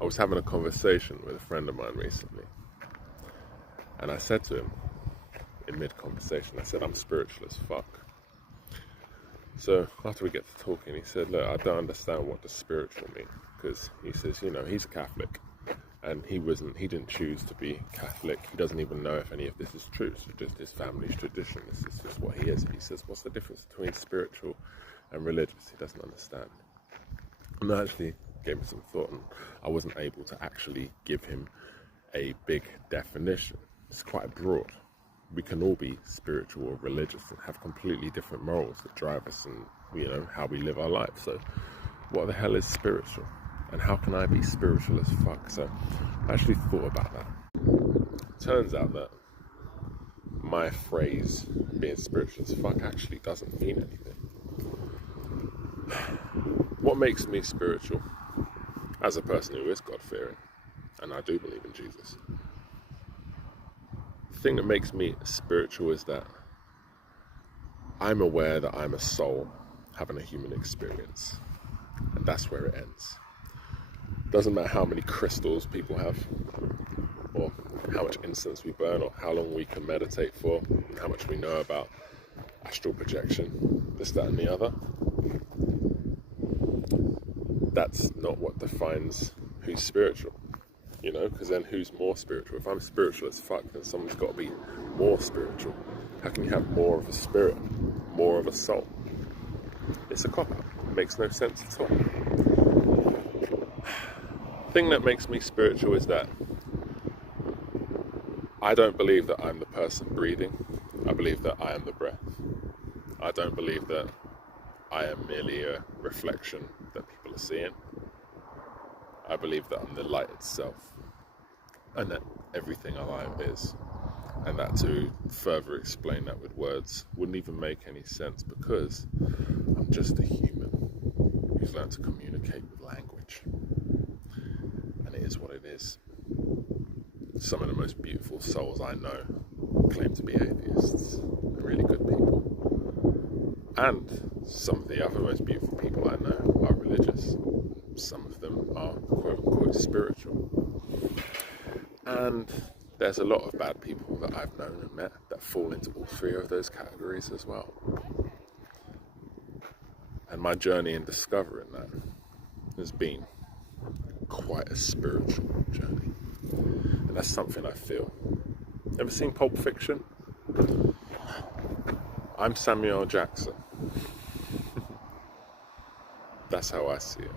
I was having a conversation with a friend of mine recently, and I said to him in mid-conversation, I said, I'm spiritual as fuck. So after we get to talking, he said, look, I don't understand what does spiritual mean, because he says, you know, he's a Catholic, and he didn't choose to be Catholic. He doesn't even know if any of this is true. So just his family's tradition. This is just what he is. He says, what's the difference between spiritual and religious? He doesn't understand. And I actually gave me some thought, and I wasn't able to actually give him a big definition. It's quite broad. We can all be spiritual or religious and have completely different morals that drive us and, you know, how we live our life. So what the hell is spiritual? And how can I be spiritual as fuck? So I actually thought about that. Turns out that my phrase, being spiritual as fuck, actually doesn't mean anything. What makes me spiritual as a person who is God-fearing, and I do believe in Jesus, the thing that makes me spiritual is that I'm aware that I'm a soul having a human experience, and that's where it ends. Doesn't matter how many crystals people have, or how much incense we burn, or how long we can meditate for, how much we know about astral projection, this, that, and the other. That's not what defines who's spiritual, you know, because then who's more spiritual? If I'm spiritual as fuck, then someone's got to be more spiritual. How can you have more of a spirit, more of a soul? It's a cop-out. It makes no sense at all. The thing that makes me spiritual is that I don't believe that I'm the person breathing. I believe that I am the breath. I don't believe that I am merely a reflection that people are seeing. I believe that I'm the light itself, and that everything alive is. And that to further explain that with words wouldn't even make any sense, because I'm just a human who's learned to communicate with language. And it is what it is. Some of the most beautiful souls I know claim to be atheists and really good people. And some of the other most beautiful people I know are religious. Some of them are quote-unquote spiritual. And there's a lot of bad people that I've known and met that fall into all three of those categories as well. And my journey in discovering that has been quite a spiritual journey. And that's something I feel. Ever seen Pulp Fiction? I'm Samuel Jackson. That's how I see it.